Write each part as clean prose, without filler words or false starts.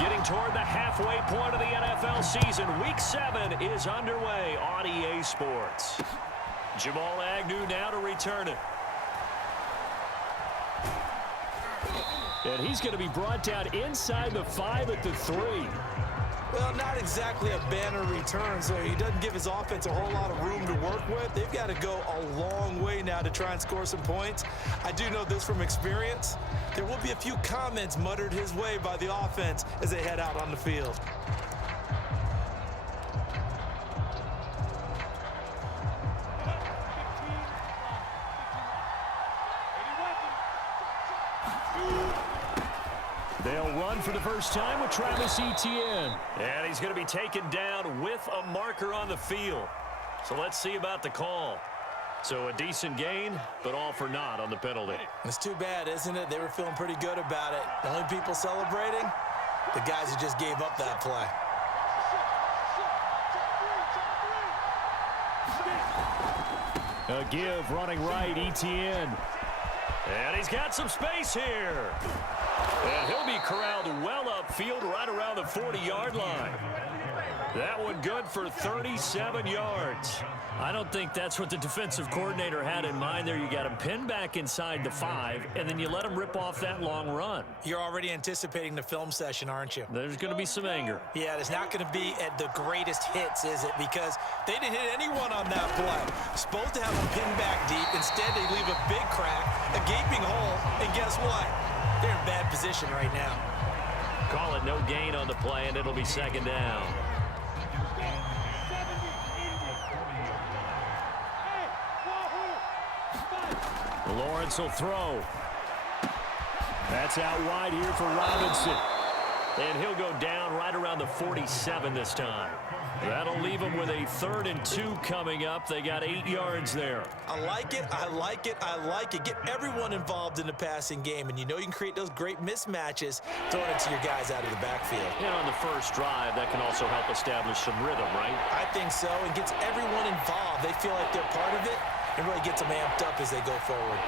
Getting toward the halfway point of the NFL season. Week 7 is underway on EA Sports. Jamal Agnew now to return it. And he's going to be brought down inside the 5 at the 3. Well, not exactly a banner return, so he doesn't give his offense a whole lot of room to work with. They've got to go a long way now to try and score some points. I do know this from experience. There will be a few comments muttered his way by the offense as they head out on the field. They'll run for the first time with Travis Etienne. And he's going to be taken down with a marker on the field. So let's see about the call. So a decent gain, but all for naught on the penalty. It's too bad, isn't it? They were feeling pretty good about it. The only people celebrating, the guys who just gave up that play. A give running right, Etienne. And he's got some space here. And he'll be corralled well upfield right around the 40-yard line. That one good for 37 yards. I don't think that's what the defensive coordinator had in mind there. You got him pinned back inside the 5, and then you let him rip off that long run. You're already anticipating the film session, aren't you? There's going to be some anger. Yeah, it's not going to be at the greatest hits, is it? Because they didn't hit anyone on that play. Supposed to have him pinned back deep. Instead, they leave a big crack, a gaping hole, and guess what? They're in bad position right now. Call it no gain on the play, and it'll be second down. Lawrence will throw. That's out wide here for Robinson. And he'll go down right around the 47 this time. That'll leave him with a 3rd and 2 coming up. They got 8 yards there. I like it, I like it, I like it. Get everyone involved in the passing game, and you know you can create those great mismatches throwing it to your guys out of the backfield. And on the first drive, that can also help establish some rhythm, right? I think so, and gets everyone involved. They feel like they're part of it, and really gets them amped up as they go forward.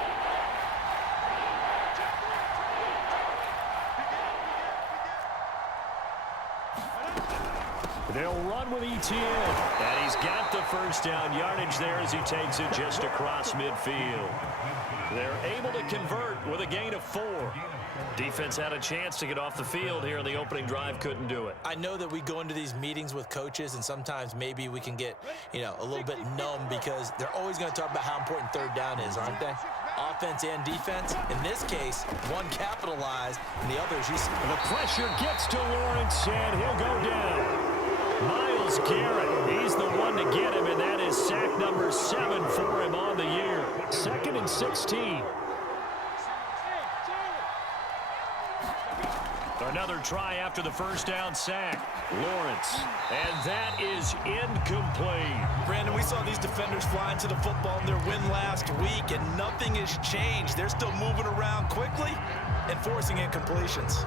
They'll run with Etienne. And he's got the first down yardage there as he takes it just across midfield. They're able to convert with a gain of 4. Defense had a chance to get off the field here in the opening drive, couldn't do it. I know that we go into these meetings with coaches, and sometimes maybe we can get, a little bit numb because they're always going to talk about how important 3rd down is, aren't they? Offense and defense. In this case, one capitalized, and the others you see. The pressure gets to Lawrence, and he'll go down. Myles Garrett, he's the one to get him, and that is sack number 7 for him on the year. 2nd and 16. Another try after the first down sack. Lawrence, and that is incomplete. Brandon, we saw these defenders flying to the football in their win last week, and nothing has changed. They're still moving around quickly and forcing incompletions.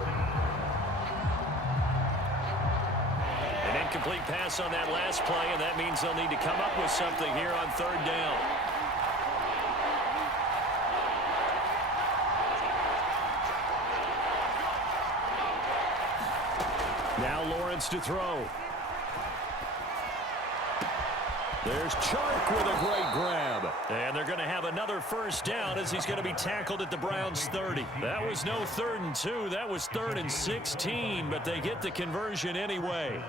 An incomplete pass on that last play, and that means they'll need to come up with something here on 3rd down. Now Lawrence to throw. There's Chark with a great grab. And they're going to have another first down as he's going to be tackled at the Browns' 30. That was no 3rd and 2. That was 3rd and 16, but they get the conversion anyway.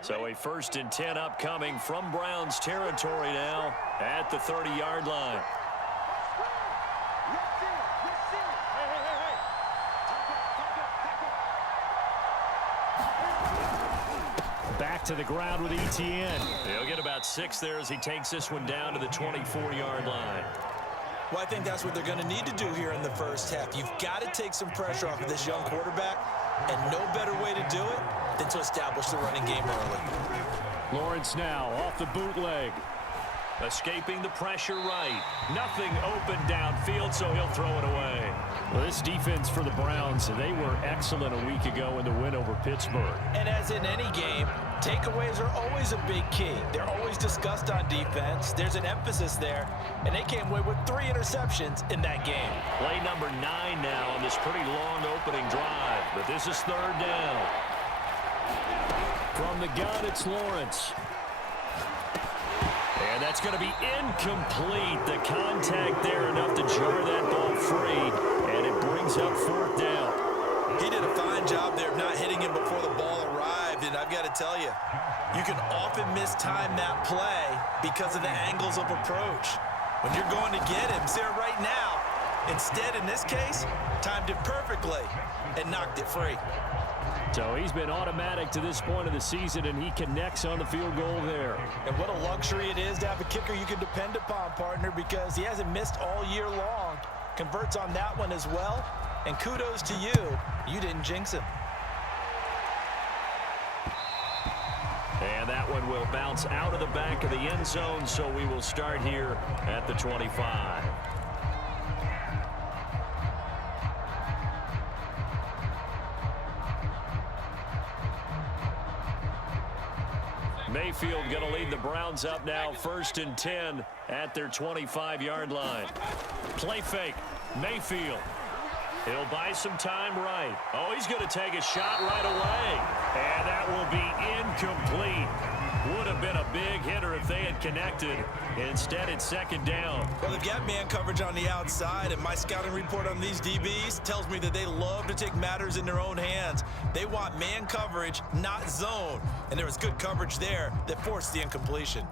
So a 1st and 10 upcoming from Browns territory now at the 30-yard line. Back to the ground with Etienne. He'll get about 6 there as he takes this one down to the 24-yard line. Well, I think that's what they're going to need to do here in the first half. You've got to take some pressure off of this young quarterback, and no better way to do it than to establish the running game early. Lawrence now off the bootleg. Escaping the pressure right. Nothing open downfield, so he'll throw it away. Well, this defense for the Browns, they were excellent a week ago in the win over Pittsburgh. And as in any game, takeaways are always a big key. They're always discussed on defense. There's an emphasis there, and they came away with 3 interceptions in that game. Play number 9 now on this pretty long opening drive, but this is 3rd down. From the gun, it's Lawrence. And that's going to be incomplete. The contact there enough to jar that ball free, and it brings up 4th down. He did a fine job there of not hitting him before the ball arrived, and I've got to tell you, you can often mistime that play because of the angles of approach. When you're going to get him, see it right now. Instead, in this case, timed it perfectly and knocked it free. So he's been automatic to this point of the season, and he connects on the field goal there. And what a luxury it is to have a kicker you can depend upon, partner, because he hasn't missed all year long. Converts on that one as well, and kudos to you. You didn't jinx him. And that one will bounce out of the back of the end zone, so we will start here at the 25. Mayfield going to lead the Browns up now, 1st and 10 at their 25-yard line. Play fake. Mayfield. He'll buy some time right. Oh, he's going to take a shot right away. And that will be incomplete. Would have been a big hitter if they had connected. Instead, it's 2nd down. Well, they've got man coverage on the outside, and my scouting report on these DBs tells me that they love to take matters in their own hands. They want man coverage, not zone. And there was good coverage there that forced the incompletion.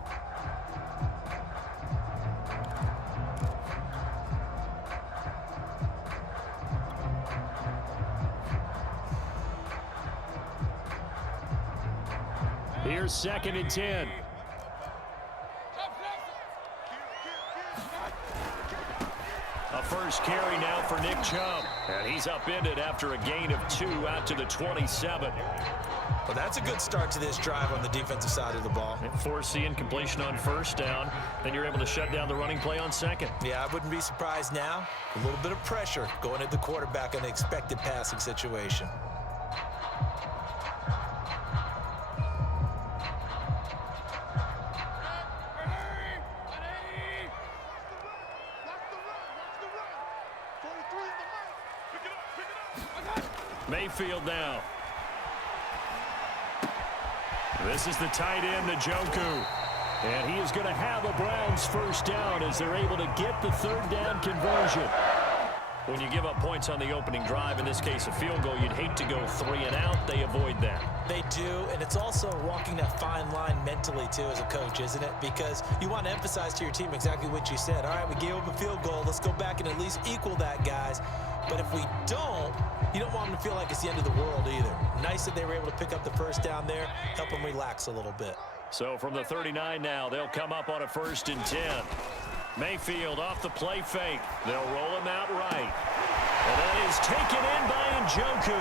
Here's 2nd and 10. A first carry now for Nick Chubb. And he's upended after a gain of 2 out to the 27. Well, that's a good start to this drive on the defensive side of the ball. Force the incompletion on 1st down. Then you're able to shut down the running play on 2nd. Yeah, I wouldn't be surprised now. A little bit of pressure going at the quarterback in an expected passing situation. Mayfield now. This is the tight end, Njoku. And he is going to have a Browns 1st down as they're able to get the 3rd down conversion. When you give up points on the opening drive, in this case a field goal, you'd hate to go 3 and out. They avoid that. They do, and it's also walking that fine line mentally, too, as a coach, isn't it? Because you want to emphasize to your team exactly what you said. All right, we gave up a field goal. Let's go back and at least equal that, guys. But if we don't, you don't want them to feel like it's the end of the world either. Nice that they were able to pick up the 1st down there, help them relax a little bit. So from the 39 now, they'll come up on a 1st and 10. Mayfield off the play fake. They'll roll him out right. And that is taken in by Njoku.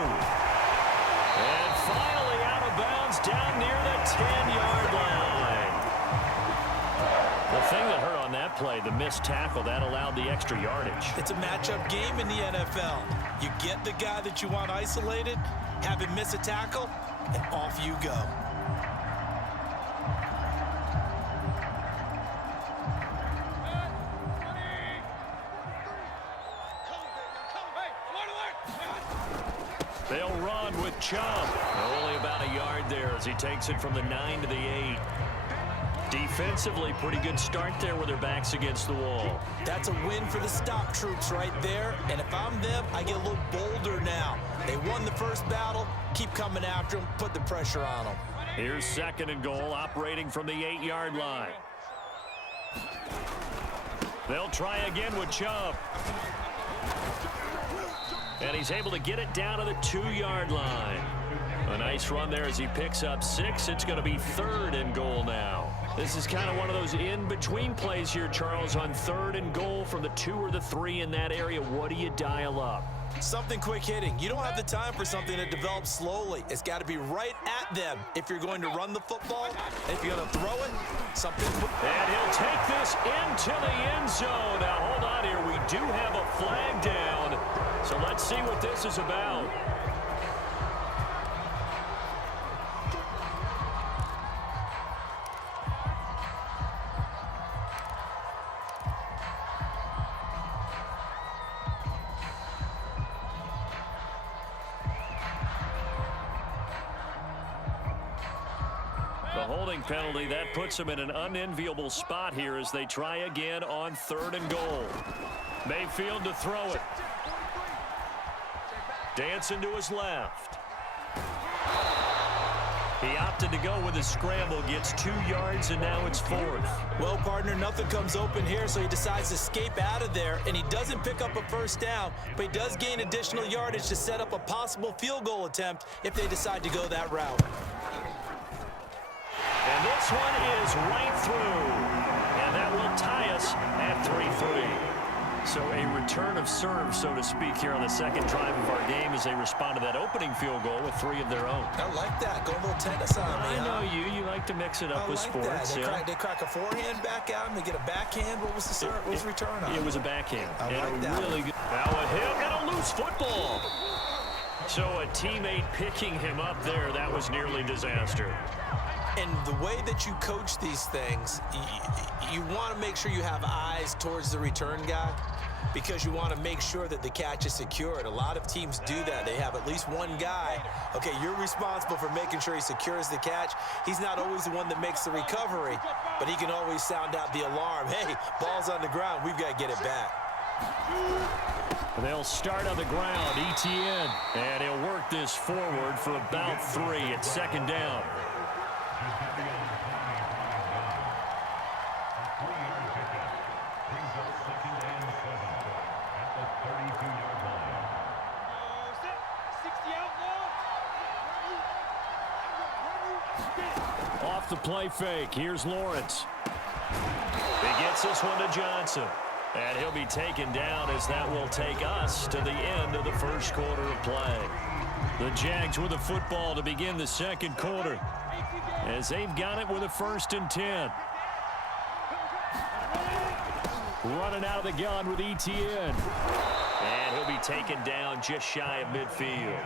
And finally out of bounds down near the 10-yard line. The thing that hurt on that play, the missed tackle, that allowed the extra yardage. It's a matchup game in the NFL. You get the guy that you want isolated, have him miss a tackle, and off you go. They'll run with Chubb. Only about a yard there as he takes it from the 9 to the 8. Defensively, pretty good start there with their backs against the wall. That's a win for the stop troops right there. And if I'm them, I get a little bolder now. They won the 1st battle. Keep coming after them. Put the pressure on them. Here's 2nd and goal, operating from the 8-yard line. They'll try again with Chubb. And he's able to get it down to the 2-yard line. A nice run there as he picks up 6. It's going to be 3rd and goal now. This is kind of one of those in-between plays here, Charles, on 3rd and goal from the 2 or the 3 in that area. What do you dial up? Something quick hitting. You don't have the time for something that develops slowly. It's got to be right at them if you're going to run the football. If you're going to throw it, something quick. And he'll take this into the end zone. Now, hold on here. We do have a flag down. So let's see what this is about. The holding penalty, that puts them in an unenviable spot here as they try again on 3rd and goal. Mayfield to throw it. Dancing to his left. He opted to go with a scramble, gets 2 yards, and now it's 4th. Well, partner, nothing comes open here, so he decides to escape out of there, and he doesn't pick up a first down, but he does gain additional yardage to set up a possible field goal attempt if they decide to go that route. And this one is right through. And that will tie us at 3-3. So a return of serve, so to speak, here on the second drive of our game as they respond to that opening field goal with 3 of their own. I like that. Go a little tennis on me. I know you. You like to mix it up with sports. They crack a forehand back out and they get a backhand. What was the serve? What was the return on? It was a backhand. I like that. Really good. Now a hit and a loose football. So a teammate picking him up there, that was nearly disaster. And the way that you coach these things, you want to make sure you have eyes towards the return guy because you want to make sure that the catch is secured. A lot of teams do that. They have at least one guy. Okay, you're responsible for making sure he secures the catch. He's not always the one that makes the recovery, but he can always sound out the alarm. Hey, ball's on the ground. We've got to get it back. They'll start on the ground, ETN, and he'll work this forward for about 3 at 2nd down. Off the play fake, here's Lawrence. He gets this one to Johnson. And he'll be taken down as that will take us to the end of the first quarter of play. The Jags with the football to begin the second quarter as they've got it with a 1st and 10. Running out of the gun with ETN. And he'll be taken down just shy of midfield.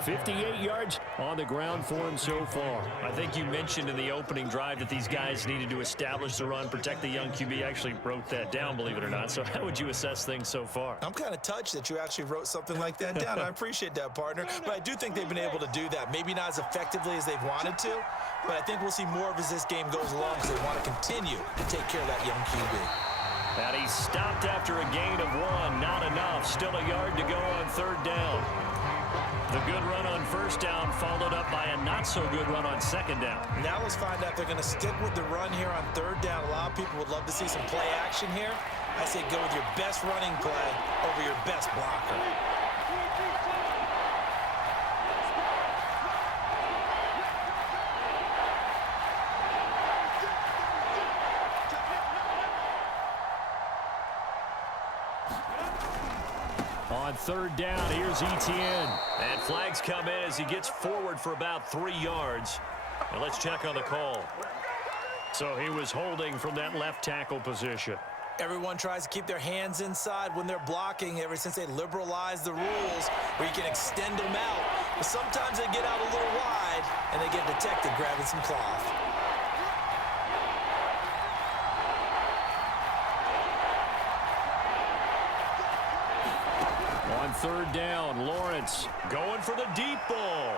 58 yards on the ground for him so far. I think you mentioned in the opening drive that these guys needed to establish the run, protect the young QB. Actually wrote that down, believe it or not. So how would you assess things so far? I'm kind of touched that you actually wrote something like that down. I appreciate that, partner. But I do think they've been able to do that. Maybe not as effectively as they've wanted to, but I think we'll see more of as this game goes along because they want to continue to take care of that young QB. And he stopped after a gain of 1. Not enough. Still a yard to go on 3rd down. The good run on 1st down followed up by a not-so-good run on 2nd down. Now let's find out if they're going to stick with the run here on 3rd down. A lot of people would love to see some play action here. I say go with your best running play over your best blocker. On 3rd down, here's ETN. And flags come in as he gets forward for about 3 yards. And let's check on the call. So he was holding from that left tackle position. Everyone tries to keep their hands inside when they're blocking ever since they liberalized the rules where you can extend them out. But sometimes they get out a little wide and they get detected grabbing some cloth. On 3rd down, Lawrence going for the deep ball.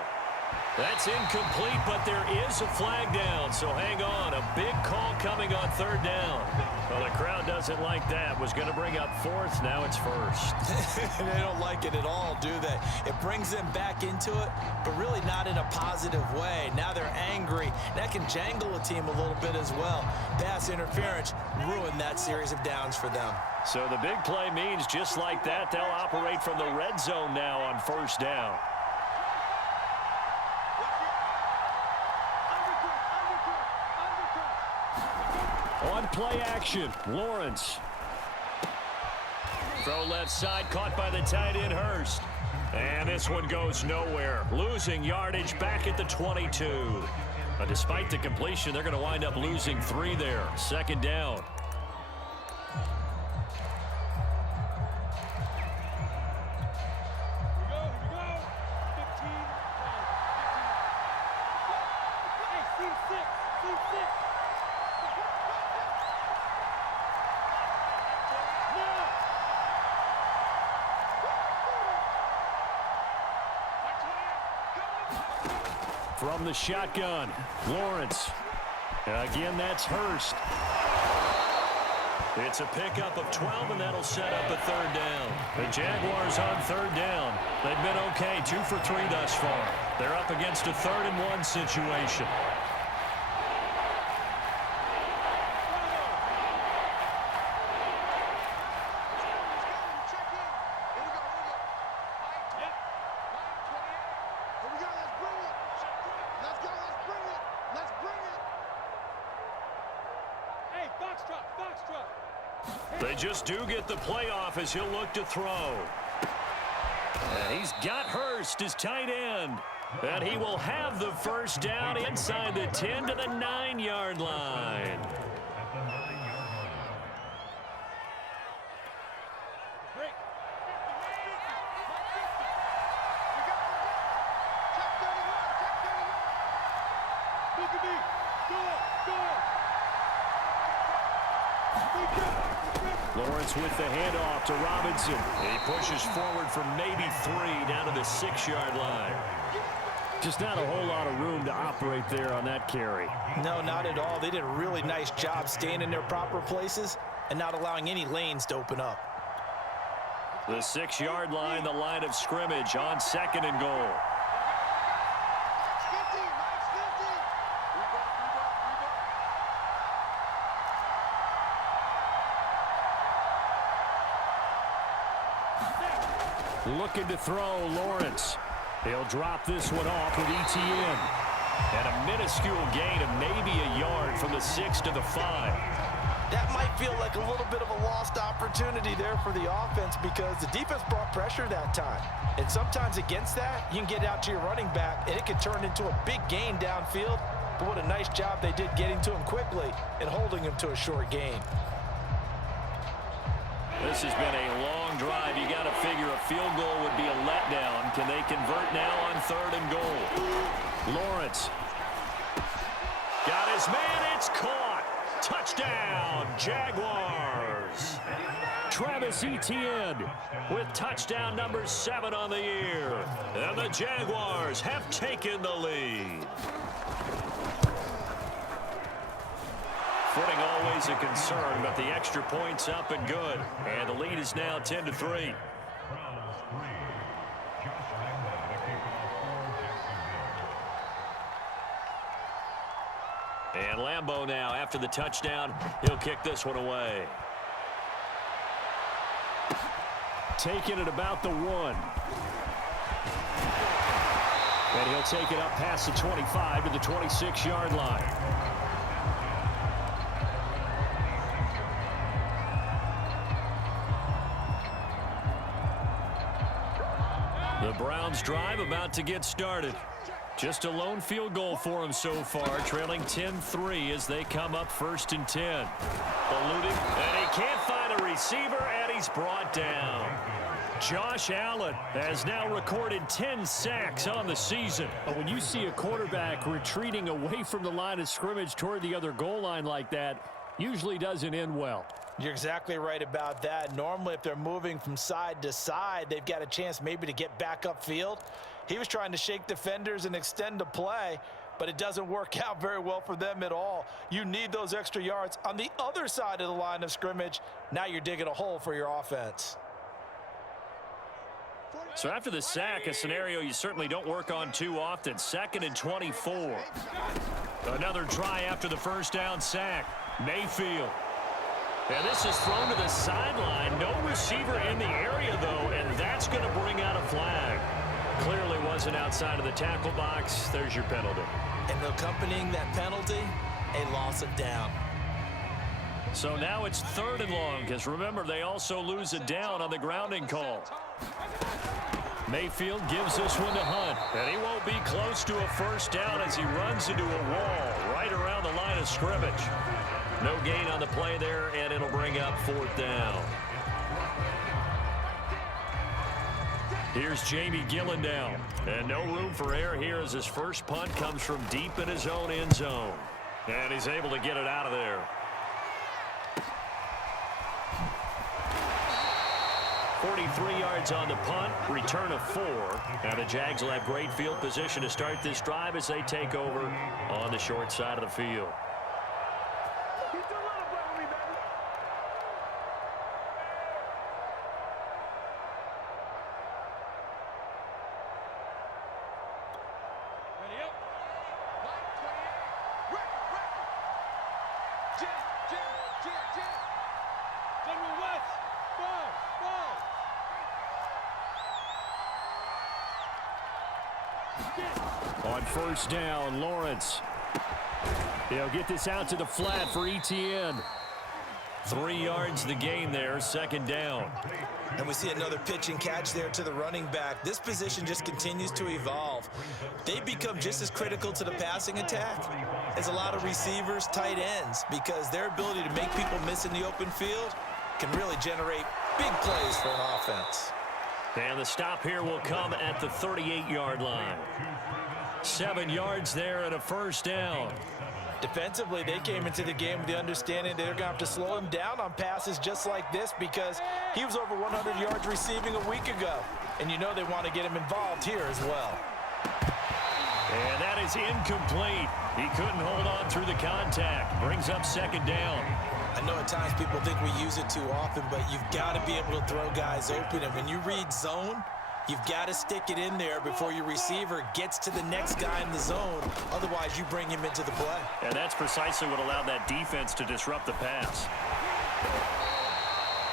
That's incomplete, but there is a flag down, so hang on. A big call coming on 3rd down. Well, the crowd doesn't like that. Was going to bring up 4th, now it's 1st. They don't like it at all, do they? It brings them back into it, but really not in a positive way. Now they're angry. That can jangle a team a little bit as well. Pass interference ruined that series of downs for them. So the big play means just like that, they'll operate from the red zone now on 1st down. play action. Lawrence. Throw left side, caught by the tight end, Hurst. And this one goes nowhere. Losing yardage back at the 22. But despite the completion, they're going to wind up losing 3 there. Second down. From the shotgun, Lawrence. Again, that's Hurst. It's a pickup of 12, and that'll set up a third down. The Jaguars on third down. They've been okay, 2 for 3 thus far. They're up against a 3rd-and-1 situation. They just do get the playoff as he'll look to throw. And he's got Hurst, his tight end. And he will have the first down inside the 10 to the 9-yard line. Lawrence with the handoff to Robinson. He pushes forward for maybe 3 down to the 6-yard line. Just not a whole lot of room to operate there on that carry. No, not at all. They did a really nice job staying in their proper places and not allowing any lanes to open up. The 6-yard line, the line of scrimmage on 2nd and goal. Looking to throw, Lawrence. He'll drop this one off with ETN. And a minuscule gain of maybe a yard from the 6 to the 5. That might feel like a little bit of a lost opportunity there for the offense because the defense brought pressure that time. And sometimes against that, you can get out to your running back, and it can turn into a big gain downfield. But what a nice job they did getting to him quickly and holding him to a short gain. This has been a long drive. You got to figure a field goal would be a letdown. Can they convert now on 3rd and goal? Lawrence. Got his man. It's caught. Touchdown, Jaguars. Travis Etienne with touchdown number 7 on the year. And the Jaguars have taken the lead. Footing always a concern, but the extra point's up and good. And the lead is now 10-3. And Lambeau now, after the touchdown, he'll kick this one away. Taking it about the 1. And he'll take it up past the 25 to the 26-yard line. The Browns drive about to get started. Just a lone field goal for them so far, trailing 10-3 as they come up 1st and 10. Eluding, and he can't find a receiver, and he's brought down. Josh Allen has now recorded 10 sacks on the season. But when you see a quarterback retreating away from the line of scrimmage toward the other goal line like that, usually doesn't end well. You're exactly right about that. Normally, if they're moving from side to side, they've got a chance maybe to get back upfield. He was trying to shake defenders and extend the play, but it doesn't work out very well for them at all. You need those extra yards on the other side of the line of scrimmage. Now you're digging a hole for your offense. So after the sack, a scenario you certainly don't work on too often. 2nd and 24. Another try after the first down sack. Mayfield. And this is thrown to the sideline. No receiver in the area, though, and that's going to bring out a flag. Clearly wasn't outside of the tackle box. There's your penalty. And accompanying that penalty, a loss of down. So now it's 3rd and long, because remember, they also lose it down on the grounding call. Mayfield gives this one to Hunt, and he won't be close to a first down as he runs into a wall right around the line of scrimmage. No gain on the play there, and it'll bring up 4th down. Here's Jamie Gillen now, and no room for error here as his first punt comes from deep in his own end zone. And he's able to get it out of there. 43 yards on the punt, return of 4. Now the Jags will have great field position to start this drive as they take over on the short side of the field. On first down, Lawrence. He'll get this out to the flat for Etienne. 3 yards the gain there, 2nd down. And we see another pitch and catch there to the running back. This position just continues to evolve. They become just as critical to the passing attack as a lot of receivers, tight ends, because their ability to make people miss in the open field can really generate big plays for an offense. And the stop here will come at the 38-yard line. 7 yards there and a first down. Defensively, they came into the game with the understanding they're going to have to slow him down on passes just like this because he was over 100 yards receiving a week ago. And you know they want to get him involved here as well. And that is incomplete. He couldn't hold on through the contact. Brings up 2nd down. I know at times people think we use it too often, but you've got to be able to throw guys open. And when you read zone, you've got to stick it in there before your receiver gets to the next guy in the zone. Otherwise, you bring him into the play. And that's precisely what allowed that defense to disrupt the pass.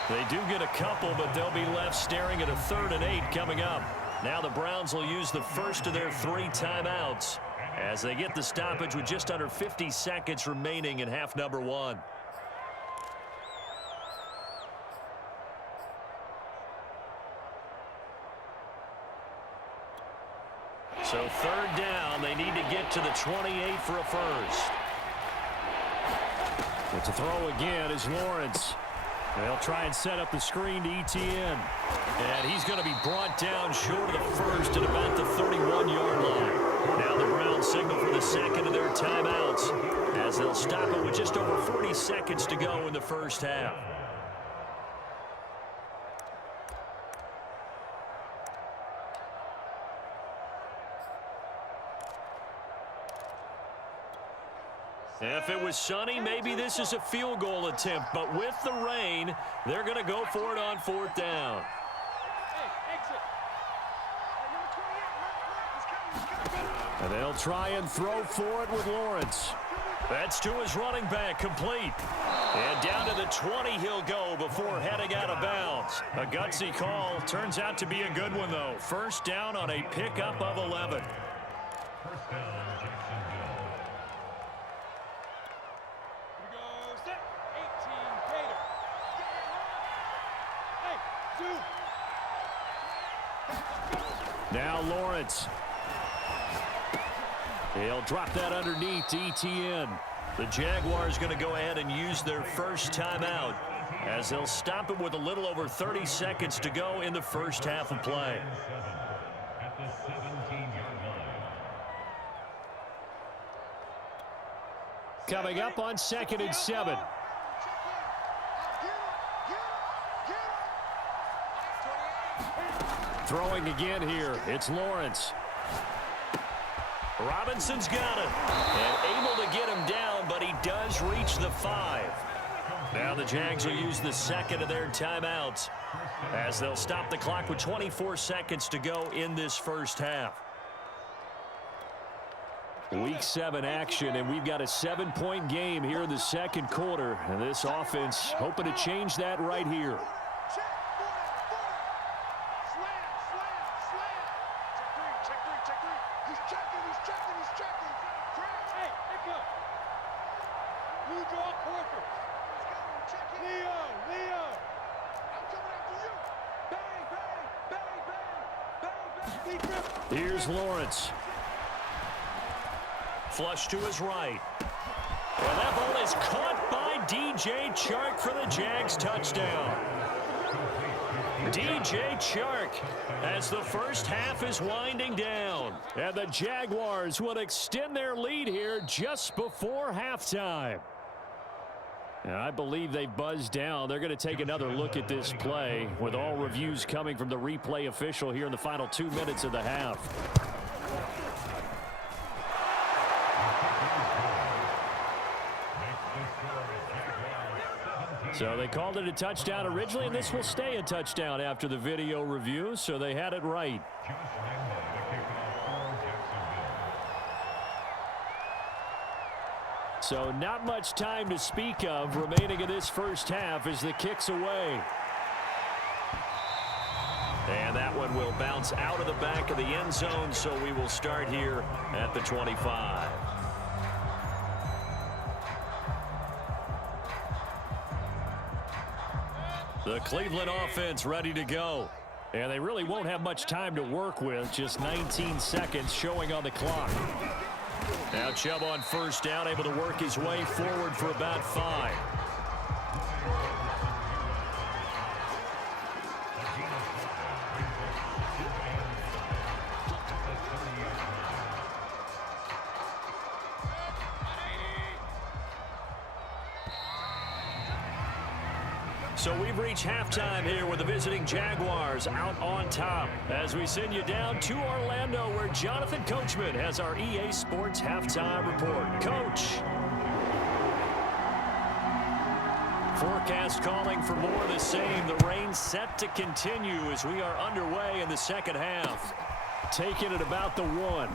They do get a couple, but they'll be left staring at a 3rd and 8 coming up. Now the Browns will use the first of their 3 timeouts as they get the stoppage with just under 50 seconds remaining in half number 1. So 3rd down, they need to get to the 28 for a first. But to throw again is Lawrence. They'll try and set up the screen to Etienne. And he's going to be brought down short of the first at about the 31-yard line. Now the Browns signal for the 2nd of their timeouts as they'll stop it with just over 40 seconds to go in the first half. If it was sunny, maybe this is a field goal attempt. But with the rain, they're going to go for it on 4th down. And they'll try and throw for it with Lawrence. That's to his running back, complete. And down to the 20 he'll go before heading out of bounds. A gutsy call. Turns out to be a good one, though. First down on a pickup of 11. Now Lawrence. He'll drop that underneath to Etienne. The Jaguars going to go ahead and use their first timeout as they'll stop it with a little over 30 seconds to go in the first half of play. Coming up on 2nd and 7. Throwing again here, it's Lawrence. Robinson's got it. And able to get him down, but he does reach the 5. Now the Jags will use the 2nd of their timeouts as they'll stop the clock with 24 seconds to go in this first half. Week 7 action, and we've got a 7-point game here in the 2nd quarter. And this offense hoping to change that right here. Here's Lawrence. Flush to his right. And that ball is caught by DJ Chark for the Jags touchdown. DJ Chark as the first half is winding down. And the Jaguars will extend their lead here just before halftime. And I believe they buzzed down. They're going to take another look at this play with all reviews coming from the replay official here in the final 2 minutes of the half. So they called it a touchdown originally, and this will stay a touchdown after the video review, so they had it right. So not much time to speak of remaining in this first half as the kick's away. And that one will bounce out of the back of the end zone, so we will start here at the 25. The Cleveland offense ready to go. And they really won't have much time to work with. Just 19 seconds showing on the clock. Now Chubb on first down, able to work his way forward for about 5. So we've reached halftime here with the visiting Jaguars out on top as we send you down to Orlando where Jonathan Coachman has our EA Sports halftime report. Coach. Forecast calling for more of the same. The rain set to continue as we are underway in the second half. Taking it about the 1.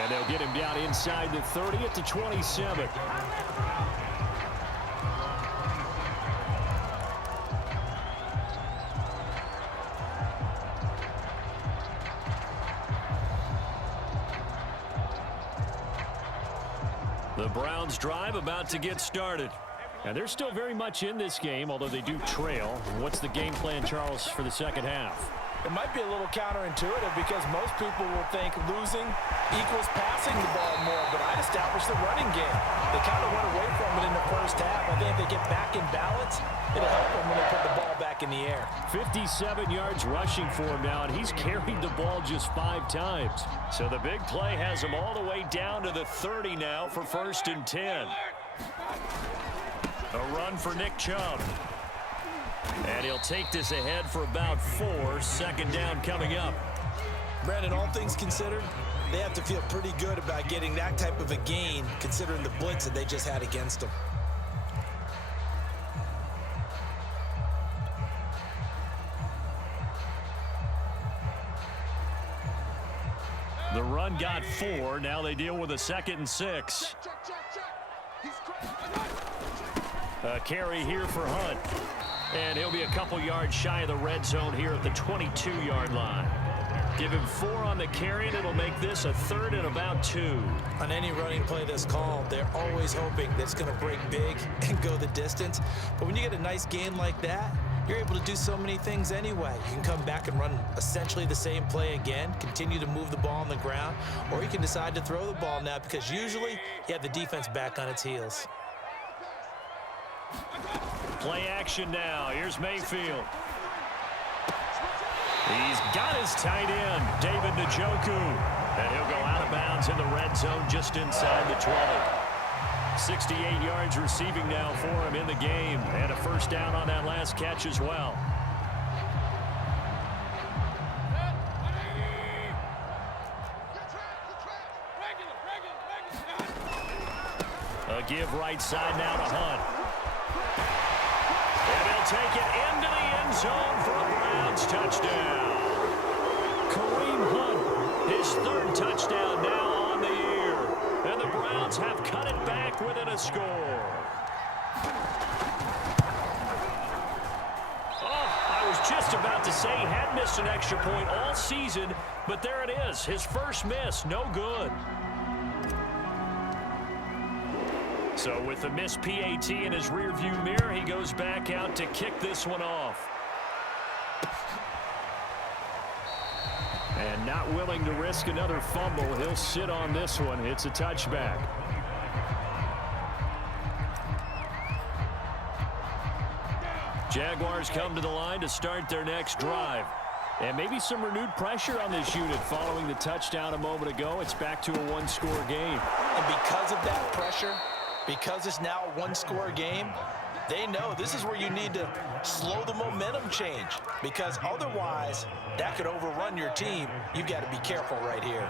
And they'll get him down inside the 30 at the 27. The Browns drive about to get started. And they're still very much in this game, although they do trail. What's the game plan, Charles, for the second half? It might be a little counterintuitive because most people will think losing equals passing the ball more, but I'd establish the running game. They kind of went away from it in the first half. I think if they get back in balance, it'll help them when they put the ball back in the air. 57 yards rushing for him now, and he's carried the ball just 5 times. So the big play has him all the way down to the 30 now for 1st and 10. A run for Nick Chubb. And he'll take this ahead for about 4. Second down coming up. Brandon, all things considered, they have to feel pretty good about getting that type of a gain considering the blitz that they just had against them. The run got 4. Now they deal with a 2nd and 6. A carry here for Hunt. And he'll be a couple yards shy of the red zone here at the 22-yard line. Give him 4 on the carry, and it'll make this a 3rd and about 2. On any running play that's called, they're always hoping that it's going to break big and go the distance. But when you get a nice gain like that, you're able to do so many things anyway. You can come back and run essentially the same play again, continue to move the ball on the ground, or you can decide to throw the ball now because usually you have the defense back on its heels. Play action now. Here's Mayfield. He's got his tight end, David Njoku. And he'll go out of bounds in the red zone just inside the 20. 68 yards receiving now for him in the game. And a first down on that last catch as well. A give right side now to Hunt. And they'll take it into the end zone for a Browns touchdown. Kareem Hunt, his 3rd touchdown now on the year. And the Browns have cut it back within a score. Oh, I was just about to say he had missed an extra point all season, but there it is. His first miss, no good. So with the missed PAT in his rearview mirror, he goes back out to kick this one off. And not willing to risk another fumble, he'll sit on this one. It's a touchback. Jaguars come to the line to start their next drive. And maybe some renewed pressure on this unit following the touchdown a moment ago. It's back to a one-score game. And because of that pressure, because it's now a one-score game, they know this is where you need to slow the momentum change, because otherwise that could overrun your team. You've got to be careful right here.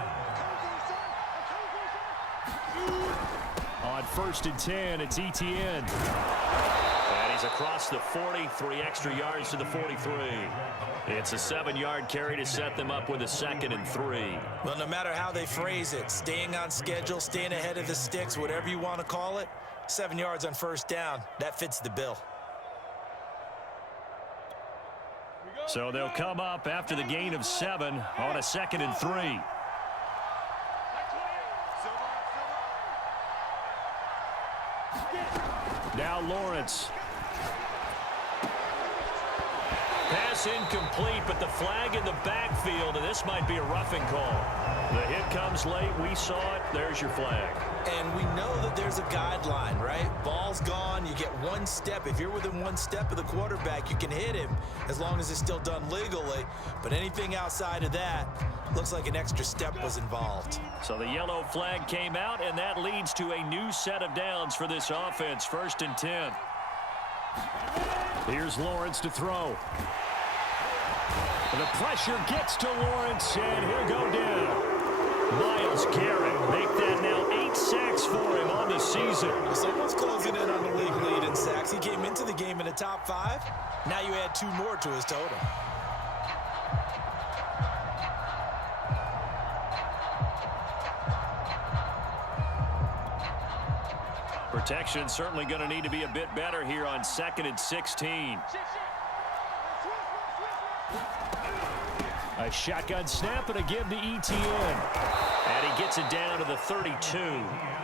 On 1st and 10, it's Etienne. And he's across the 40, 3 extra yards to the 43. It's a 7-yard carry to set them up with a 2nd and 3. Well, no matter how they phrase it, staying on schedule, staying ahead of the sticks, whatever you want to call it, 7 yards on 1st down, that fits the bill. So they'll come up after the gain of 7 on a 2nd and 3. Now Lawrence. Pass incomplete, but the flag in the backfield, and this might be a roughing call. The hit comes late. We saw it. There's your flag. And we know that there's a guideline, right? Ball's gone. You get 1 step. If you're within 1 step of the quarterback, you can hit him as long as it's still done legally. But anything outside of that, looks like an extra step was involved. So the yellow flag came out, and that leads to a new set of downs for this offense. 1st and 10. Here's Lawrence to throw. The pressure gets to Lawrence, and he'll go down. Myles Garrett make that now 8 sacks for him on the season. Someone's closing in on the league lead in sacks. He came into the game in the top 5. Now you add 2 more to his total. Protection certainly going to need to be a bit better here on 2nd and 16. A shotgun snap and a give to Etienne. And he gets it down to the 32.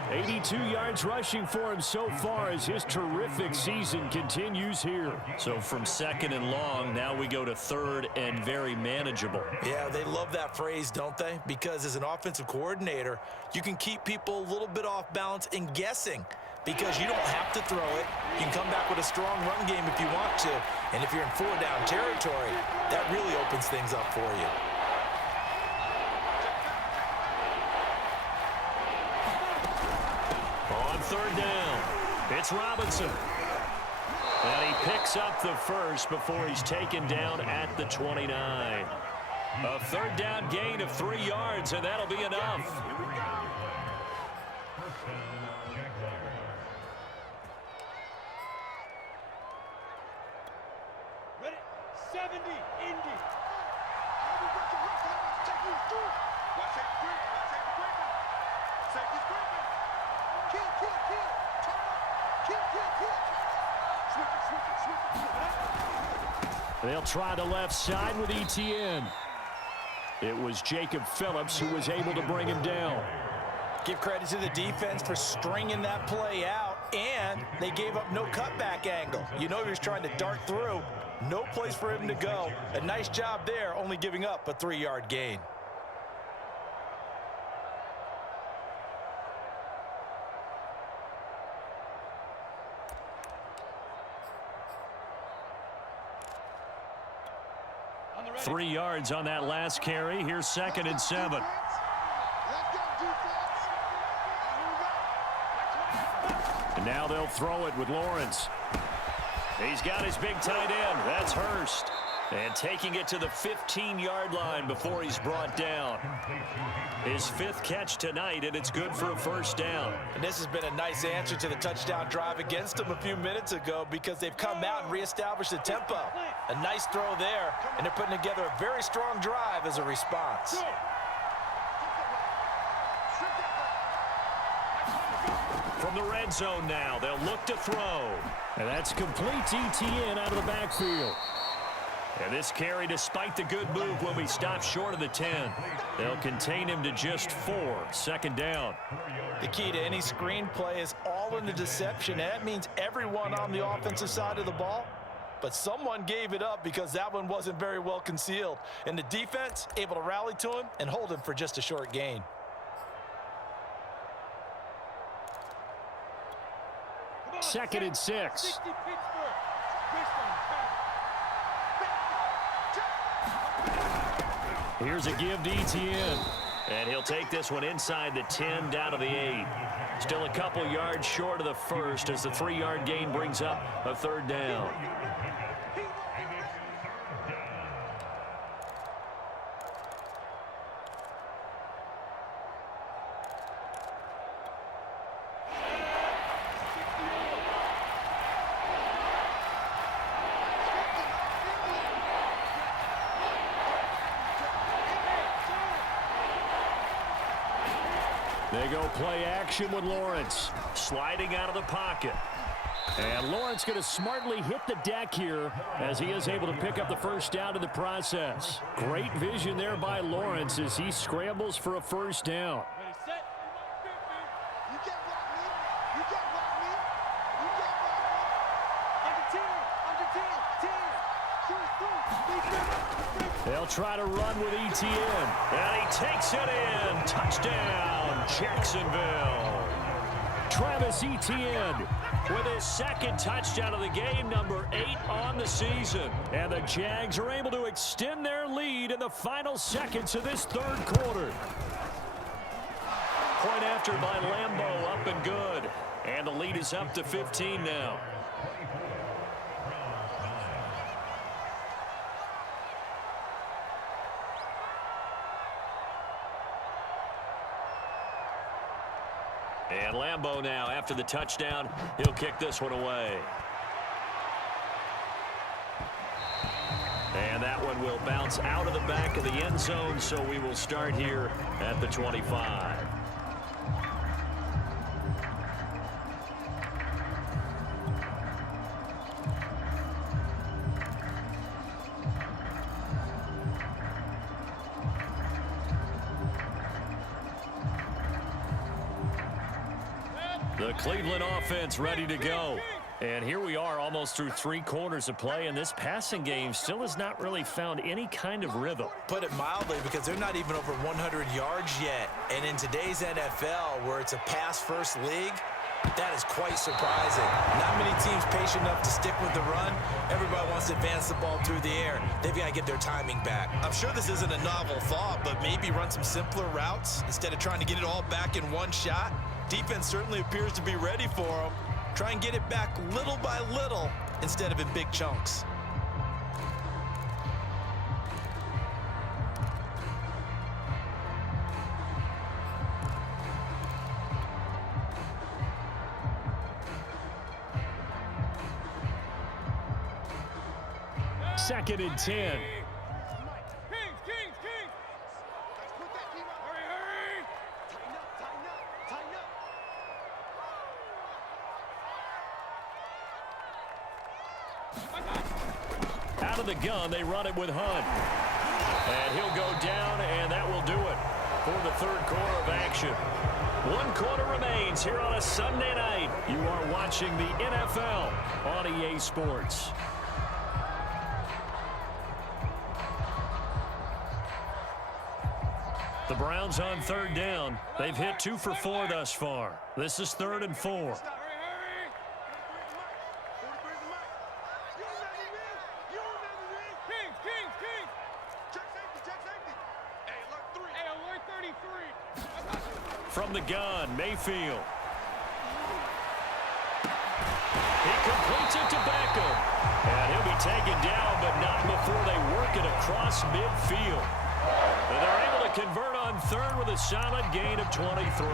82 yards rushing for him so far as his terrific season continues here. So from 2nd and long, now we go to 3rd and very manageable. Yeah, they love that phrase, don't they? Because as an offensive coordinator, you can keep people a little bit off balance and guessing, because you don't have to throw it. You can come back with a strong run game if you want to. And if you're in 4-down territory, that really opens things up for you. On 3rd down, it's Robinson. And he picks up the first before he's taken down at the 29. A 3rd down gain of 3 yards, and that'll be enough. Ready? 70, Indy. They'll try the left side with Etienne. It was Jacob Phillips who was able to bring him down. Give credit to the defense for stringing that play out, and they gave up no cutback angle. You know he was trying to dart through. No place for him to go. A nice job there, only giving up a 3-yard gain. On the ready. 3 yards on that last carry. Here's 2nd and 7. And now they'll throw it with Lawrence. He's got his big tight end. That's Hurst. And taking it to the 15-yard line before he's brought down. His 5th catch tonight, and it's good for a 1st down. And this has been a nice answer to the touchdown drive against them a few minutes ago, because they've come out and reestablished the tempo. A nice throw there, and they're putting together a very strong drive as a response. From the red zone now, they'll look to throw. And that's complete to Etienne out of the backfield. And this carry, despite the good move, will be stopped short of the 10. They'll contain him to just 4. Second down. The key to any screen play is all in the deception. That means everyone on the offensive side of the ball. But someone gave it up because that one wasn't very well concealed. And the defense able to rally to him and hold him for just a short gain. Second and 6. Here's a give to ETN. And he'll take this one inside the 10 down to the 8. Still a couple yards short of the first as the 3-yard gain brings up a third down. They go play action with Lawrence. Sliding out of the pocket. And Lawrence going to smartly hit the deck here as he is able to pick up the first down in the process. Great vision there by Lawrence as he scrambles for a first down. They'll try to run with ETN. And he takes it in. Touchdown, Jacksonville. Travis Etienne with his second touchdown of the game, number 8 on the season. And the Jags are able to extend their lead in the final seconds of this third quarter. Point after by Lambeau, up and good. And the lead is up to 15 now. And Lambeau now, after the touchdown, he'll kick this one away. And that one will bounce out of the back of the end zone, so we will start here at the 25. The Cleveland offense ready to go. And here we are almost through 3 quarters of play, and this passing game still has not really found any kind of rhythm. Put it mildly, because they're not even over 100 yards yet. And in today's NFL, where it's a pass-first league, that is quite surprising. Not many teams patient enough to stick with the run. Everybody wants to advance the ball through the air. They've got to get their timing back. I'm sure this isn't a novel thought, but maybe run some simpler routes instead of trying to get it all back in one shot. Defense certainly appears to be ready for them. Try and get it back little by little instead of in big chunks. Second and 10. Out of the gun, they run it with Hunt. And he'll go down, and that will do it for the third quarter of action. 1 quarter remains here on a Sunday night. You are watching the NFL on EA Sports. The Browns on third down. They've hit 2 for 4 thus far. This is 3rd and 4. From the gun, Mayfield. He completes it to Beckham. And he'll be taken down, but not before they work it across midfield. And they're able to convert on third with a solid gain of 23.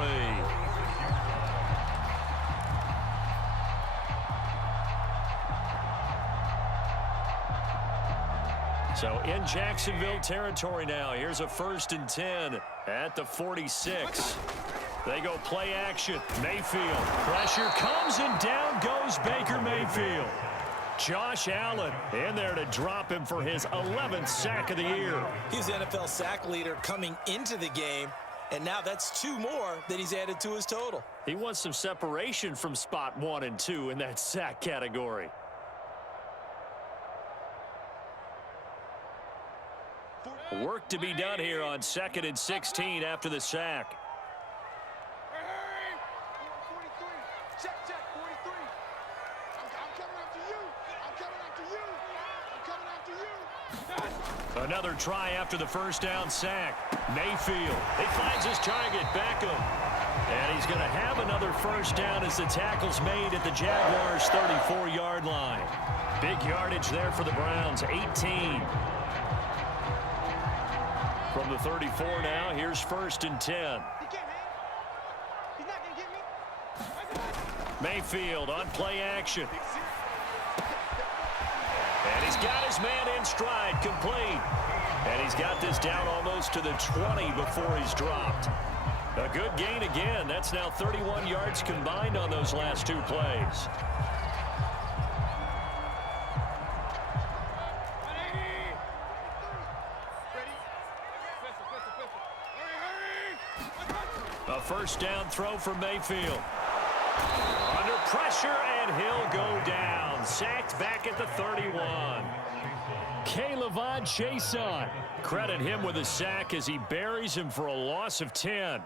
So in Jacksonville territory now. Here's a 1st and 10 at the 46. They go play action. Mayfield. Pressure comes, and down goes Baker Mayfield. Josh Allen in there to drop him for his 11th sack of the year. He's the NFL sack leader coming into the game, and now that's 2 more that he's added to his total. He wants some separation from spot 1 and 2 in that sack category. Work to be done here on 2nd and 16 after the sack. Another try after the first down sack. Mayfield, he finds his target, Beckham. And he's going to have another first down as the tackle's made at the Jaguars' 34-yard line. Big yardage there for the Browns, 18. From the 34 now, here's 1st and 10. Mayfield on play action. And he's got his man in stride, complete. And he's got this down almost to the 20 before he's dropped. A good gain again. That's now 31 yards combined on those last 2 plays. A first down throw for Mayfield. Under pressure, and he'll go down. Sacked back at the 31. K'Lavon Chaisson. Credit him with a sack as he buries him for a loss of 10.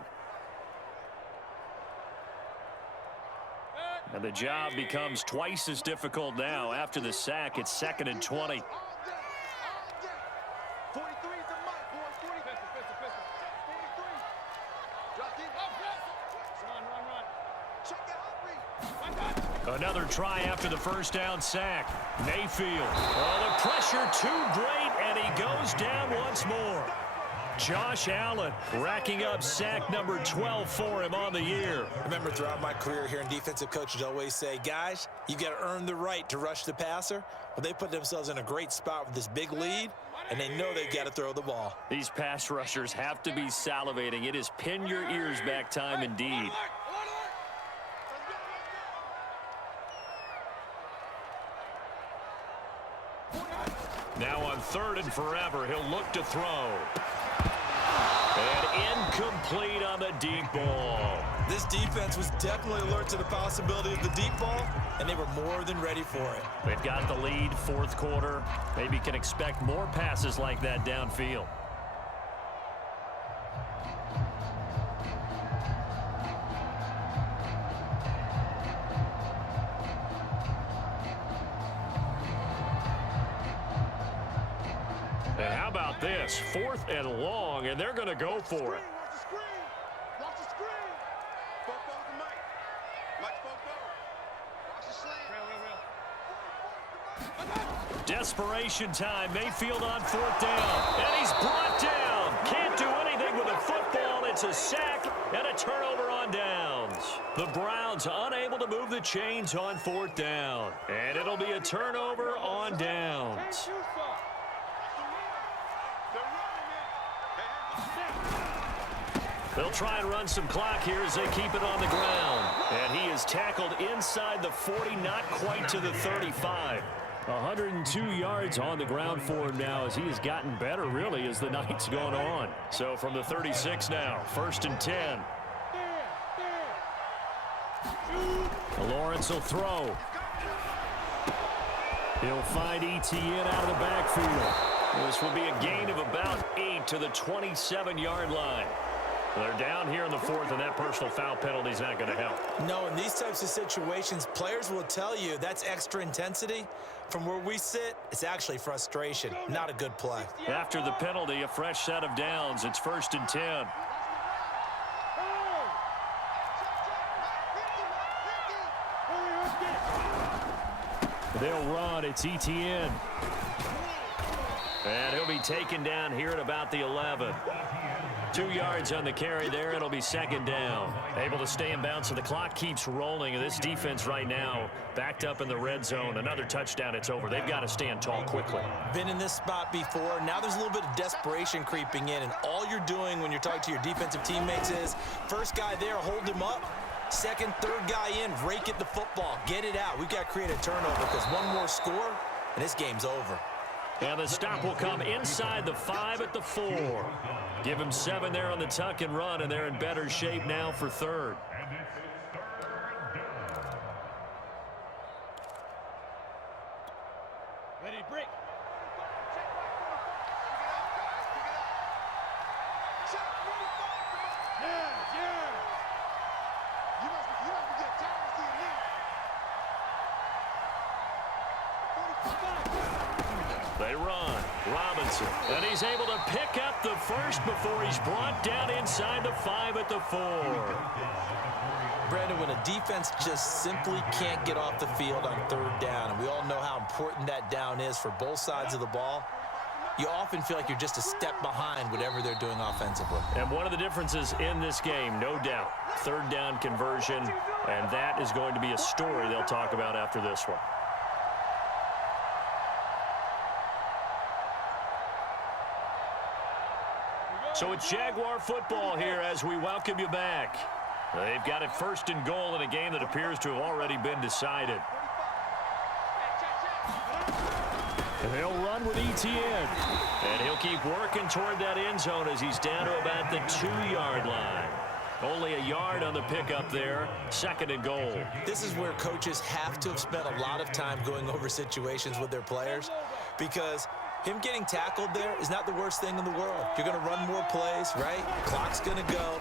And the job becomes twice as difficult now. After the sack, it's 2nd and 20. Another try after the first down sack. Mayfield. Oh, the pressure too great, and he goes down once more. Josh Allen racking up sack number 12 for him on the year. I remember throughout my career hearing defensive coaches always say, guys, you got to earn the right to rush the passer. Well, they put themselves in a great spot with this big lead, and they know they've got to throw the ball. These pass rushers have to be salivating. It is pin your ears back time indeed. Now on 3rd and forever, he'll look to throw. And incomplete on the deep ball. This defense was definitely alert to the possibility of the deep ball, and they were more than ready for it. They've got the lead, 4th quarter. Maybe can expect more passes like that downfield. And how about this? 4th and long, and they're going to go for it. Watch the screen. Football to Mike. Watch the slang. Desperation time. Mayfield on 4th down. And he's brought down. Can't do anything with a football. It's a sack and a turnover on downs. The Browns unable to move the chains on 4th down. And it'll be a turnover on downs. They'll try and run some clock here as they keep it on the ground. And he is tackled inside the 40, not quite to the 35. 102 yards on the ground for him now as he has gotten better, really, as the night's gone on. So from the 36 now, 1st and 10. Lawrence will throw. He'll find Etienne out of the backfield. This will be a gain of about 8 to the 27-yard line. They're down here in the 4th, and that personal foul penalty is not going to help. No, in these types of situations, players will tell you that's extra intensity. From where we sit, it's actually frustration, not a good play. After the penalty, a fresh set of downs. It's 1st and 10. They'll run. It's Etienne. And he'll be taken down here at about the 11. 2 yards on the carry there. It'll be 2nd down. Able to stay in bounds, so the clock keeps rolling. And this defense right now backed up in the red zone. Another touchdown, it's over. They've got to stand tall quickly. Been in this spot before. Now there's a little bit of desperation creeping in. And all you're doing when you're talking to your defensive teammates is, first guy there, hold him up. Second, third guy in, rake at the football. Get it out. We've got to create a turnover because one more score, and this game's over. And the stop will come inside the 5 at the 4. Give him 7 there on the tuck and run, and they're in better shape now for third. Ready, break. They run. Robinson. And he's able to pick up the first before he's brought down inside the 5 at the 4. Brandon, when a defense just simply can't get off the field on third down, and we all know how important that down is for both sides of the ball, you often feel like you're just a step behind whatever they're doing offensively. And one of the differences in this game, no doubt, third down conversion, and that is going to be a story they'll talk about after this one. So it's Jaguar football here as we welcome you back. They've got it first and goal in a game that appears to have already been decided. And they'll run with Etienne. And he'll keep working toward that end zone as he's down to about the 2-yard line. Only a yard on the pickup there. Second and goal. This is where coaches have to have spent a lot of time going over situations with their players, because him getting tackled there is not the worst thing in the world. You're going to run more plays, right? Clock's going to go.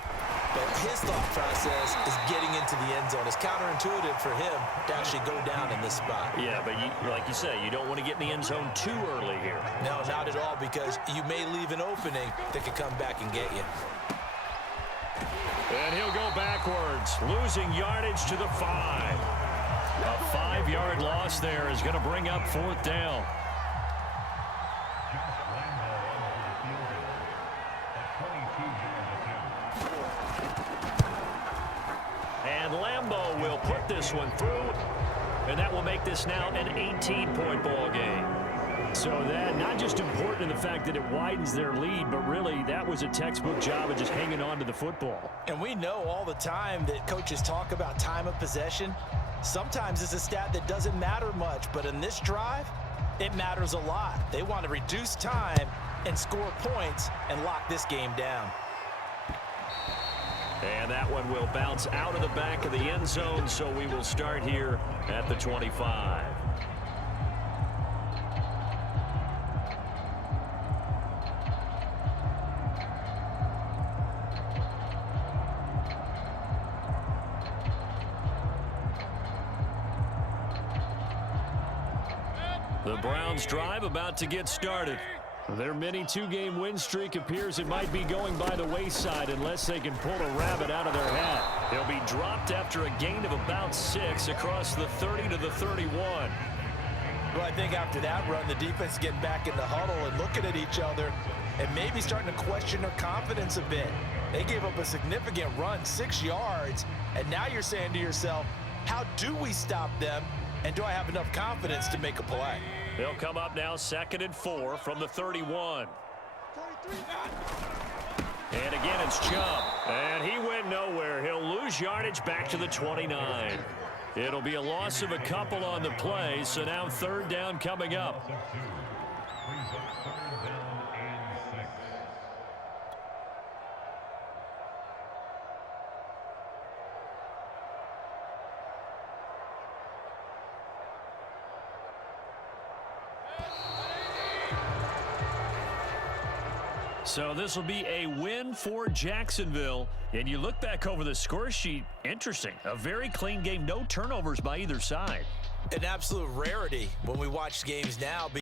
But his thought process is getting into the end zone. It's counterintuitive for him to actually go down in this spot. Yeah, but like you say, you don't want to get in the end zone too early here. No, not at all, because you may leave an opening that could come back and get you. And he'll go backwards, losing yardage to the 5. A 5-yard loss there is going to bring up fourth down. And Lambeau will put this one through, and that will make this now an 18-point ball game. So that not just important in the fact that it widens their lead, but really that was a textbook job of just hanging on to the football. And we know all the time that coaches talk about time of possession. Sometimes it's a stat that doesn't matter much, but in this drive, it matters a lot. They want to reduce time and score points and lock this game down. And that one will bounce out of the back of the end zone, so we will start here at the 25. The Browns drive about to get started. Their mini 2-game win streak appears it might be going by the wayside unless they can pull a rabbit out of their hat. They'll be dropped after a gain of about 6 across the 30 to the 31. Well, I think after that run, the defense is getting back in the huddle and looking at each other and maybe starting to question their confidence a bit. They gave up a significant run, 6 yards, and now you're saying to yourself, how do we stop them, and do I have enough confidence to make a play? They'll come up now 2nd and 4 from the 31. And again, it's Chubb. And he went nowhere. He'll lose yardage back to the 29. It'll be a loss of a couple on the play, so now 3rd down coming up. So this will be a win for Jacksonville. And you look back over the score sheet, interesting. A very clean game, no turnovers by either side. An absolute rarity when we watch games now.